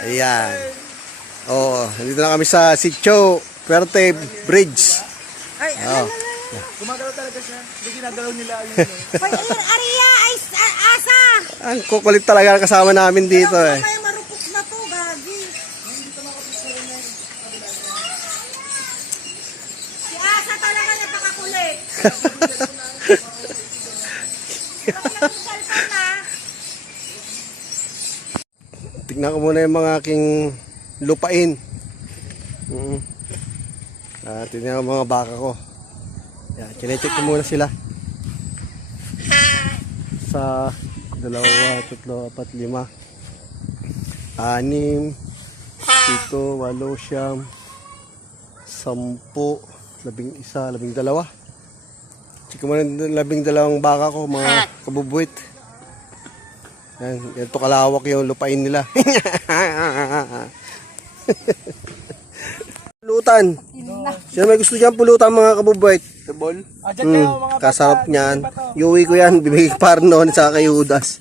Ayan. Oo, dito na kami sa Sitio Fuerte Bridge. Ay, Oh. gumagalaw talaga siya. Hindi ginagalaw nila yun. Hoy, Aria, ay asa. Ang kukulit talaga kasama namin dito eh. May marupok na to, gagi. Si Asa talaga napakakulit. Tignan ko muna yung mga aking lupain. Tignan ko mga baka ko. Yan, chinecheck ko muna sila. Sa 2, 3, 4, 5, 6, 7, 8, 7, 8, 10, 11, 12. Check ko muna yung 12 baka ko, mga kabubuit. Yan, ganito kalawak yung lupain nila. Pulutan. Sino may gusto dyan pulutan mga kabubuit? Ball? Dyan kayo mga bata. Kasarap niyan. Iuwi ko yan. Bibigay ko para noon sa kay Judas.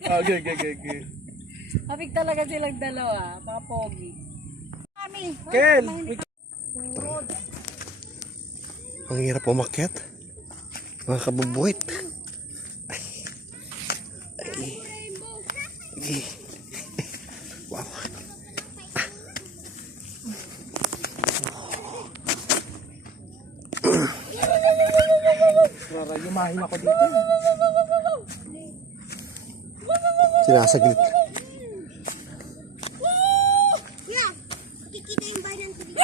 Okay. Habig talaga silang dalawa, mga pogi. Kel! Ang hirap umakyat. Mga kabubuit. Wow. Yumahin ako dito. Sinasaglit. Yeah, kikita yung bayan ko dito.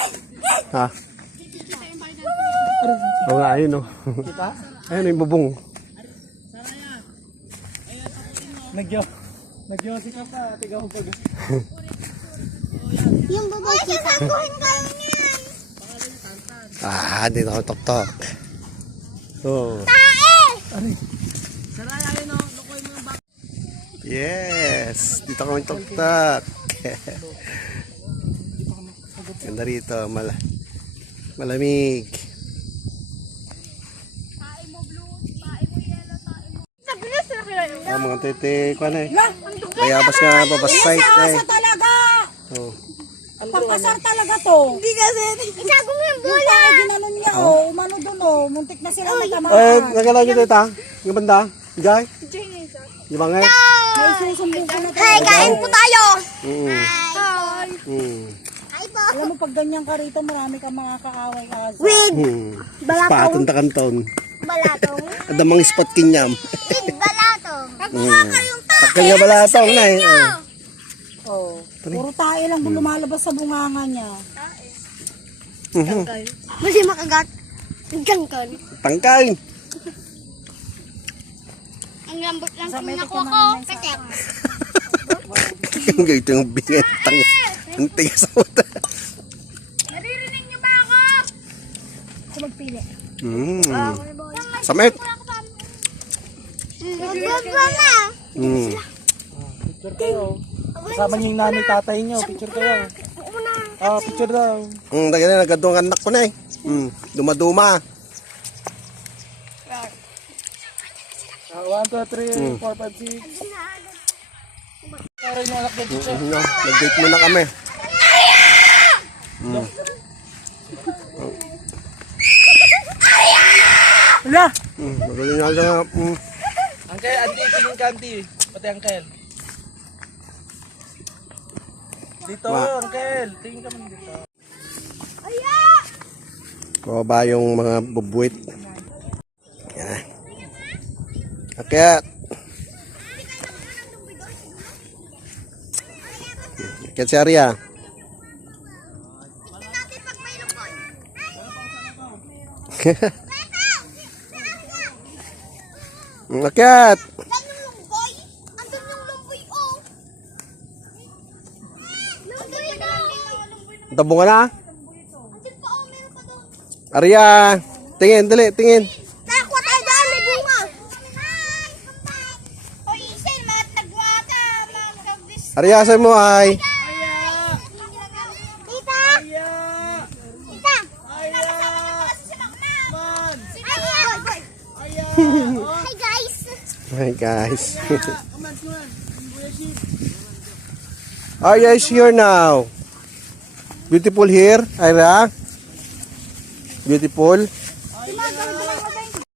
Ha? Kikita yung bayan ko dito. Oo nga, ayun o. Kita? Ayun yung bubong. Nagyosi ka pa. Tigaw ko. Yung bubong kita. Sasakuhin ka niyan. Dito ako tok-tok. Oh. Saraya yun o. Lukoy mo yung baka. Yes! Dito kami tok-tok. Ganda rito. Malamig. Mga tete ko na eh. Bayabas nga babasite na eh. Asa talaga. Oh. Pangkasar talaga to. Hindi kasi. Isago mo yung bola. Ginano niya umano dun muntik na sila magkamahan. Nagala nyo dito yung banda? Gay? Di ba nga? May susumbong ko na to. Hey, kain po tayo! Hi. Hi po! Alam mo, pag ganyan ka rito, marami kang mga kaaway asa. With Patong takanton. balatong. Adamang spot kinyam. With balatong. Pagkanya balatong na eh. Oh. Puro tae lang lumalabas sa bunganga niya. Masi makagat. Jangkon. Tangkay. Ang lambot lang nakuha ko. Petek. Yung gayto yung bingit. Ang tigas sa mata. Naririnig niyo ba ako? Ako magpili. Samet. Magbaba na. Picture kayo. Kasama niyo yung nanay tatay niyo. Picture kayo. Picture daw. Dagyan na nagkadong anak ko na eh. Dumaduma. 1, 2, 3, 4, 5, 6. Para yung anak niya dito. Nag-date muna kami. Wala! Magaling nga lang. Uncle, auntie, tingin ka auntie. Pati uncle. Dito, uncle. Tingin ka man dito. Bababa yung mga bubuit. Yan. Akyat. Akyat si Arya. Natin pag may lukoy. Akyat. Yan yung lunggoy. Andun yung lunggoy, oh. Lunggoy daw. Tabong ka na. Andun pa, oh. Meron pa doon. Arya. Tingin, dali, tingin. Nakakuha tayo dyan, may bunga. Hi! Oy, Isel, mga tagwata. Mga kabis. Arya, saan mo ay? Tita! Tita! Nakasama na pa kasi si Makmak. Hi, guys! Hi guys. Aya is here now. Beautiful here, Ira. Beautiful. Ginagawa ko lang